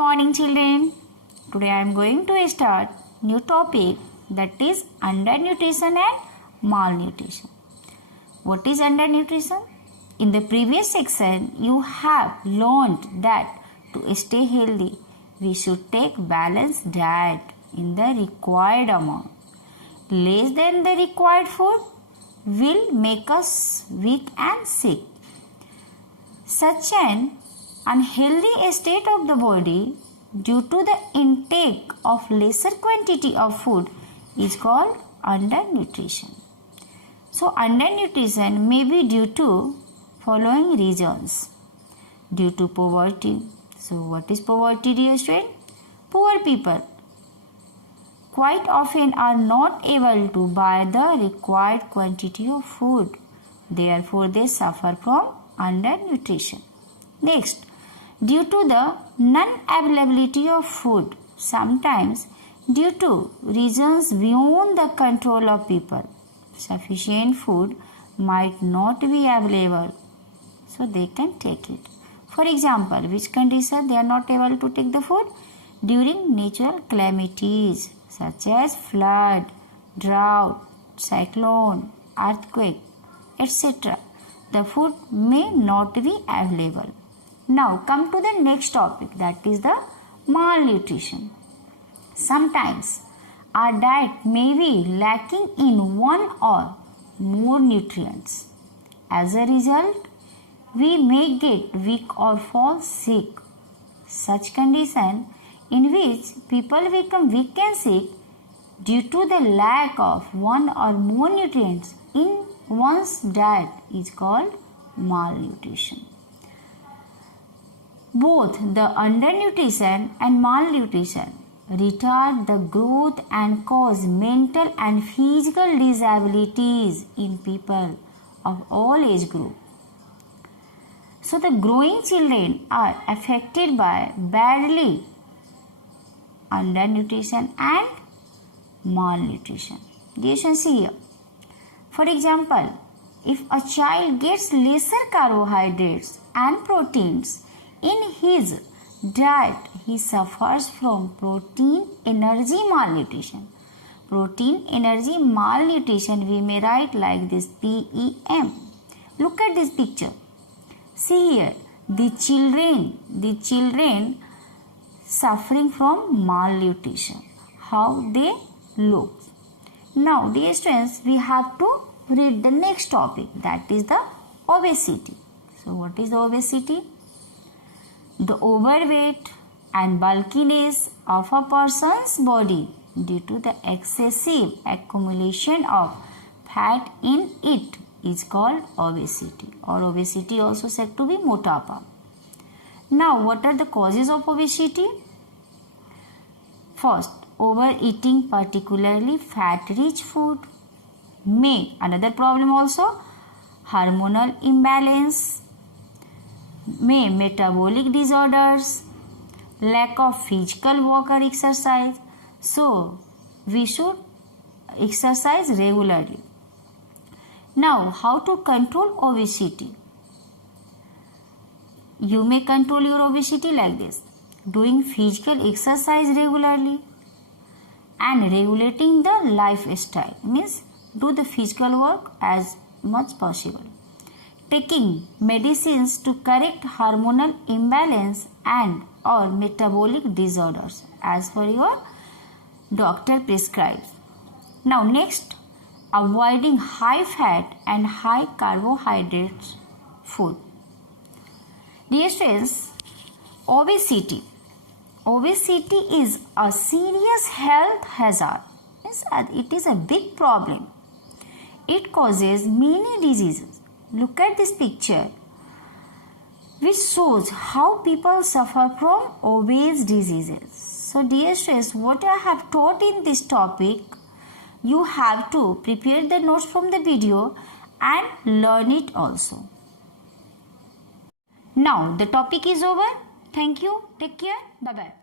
morning children. Today I am going to start new topic that is undernutrition and malnutrition. What is undernutrition? In the previous section you have learned that to stay healthy we should take balanced diet in the required amount. Less than the required food will make us weak and sick. Such an unhealthy state of the body due to the intake of lesser quantity of food is called undernutrition. So undernutrition may be due to following reasons. Due to poverty. So what is poverty, dear student? Poor people quite often are not able to buy the required quantity of food. Therefore they suffer from undernutrition. Next, due to the non-availability of food, sometimes due to reasons beyond the control of people, sufficient food might not be available, so they can take it. For example, which condition they are not able to take the food? During natural calamities such as flood, drought, cyclone, earthquake, etc. The food may not be available. Now come to the next topic, that is the malnutrition. Sometimes our diet may be lacking in one or more nutrients. As a result, we may get weak or fall sick. Such condition in which people become weak and sick due to the lack of one or more nutrients in one's diet is called malnutrition. Both the undernutrition and malnutrition retard the growth and cause mental and physical disabilities in people of all age groups. So the growing children are affected by badly undernutrition and malnutrition. You can see here. For example, if a child gets lesser carbohydrates and proteins in his diet, he suffers from protein energy malnutrition. Protein energy malnutrition we may write like this, PEM. Look at this picture. See here, the children suffering from malnutrition. How they look. Now, dear students, we have to read the next topic, that is the obesity. So, what is the obesity? The overweight and bulkiness of a person's body due to the excessive accumulation of fat in it is called obesity, or obesity also said to be motapa. Now, what are the causes of obesity? First, overeating, particularly fat-rich food. Another problem also, hormonal imbalance, metabolic disorders, lack of physical work or exercise. So, we should exercise regularly. Now, how to control obesity? You may control your obesity like this: doing physical exercise regularly and regulating the lifestyle, means do the physical work as much possible. Taking medicines to correct hormonal imbalance and or metabolic disorders as per your doctor prescribes. Now next, avoiding high fat and high carbohydrates food. Dear students, obesity is a serious health hazard. It is a big problem. It causes many diseases. Look at this picture which shows how people suffer from obese diseases. So dear students, what I have taught in this topic, you have to prepare the notes from the video and learn it also. Now the topic is over. Thank you. Take care. Bye-bye.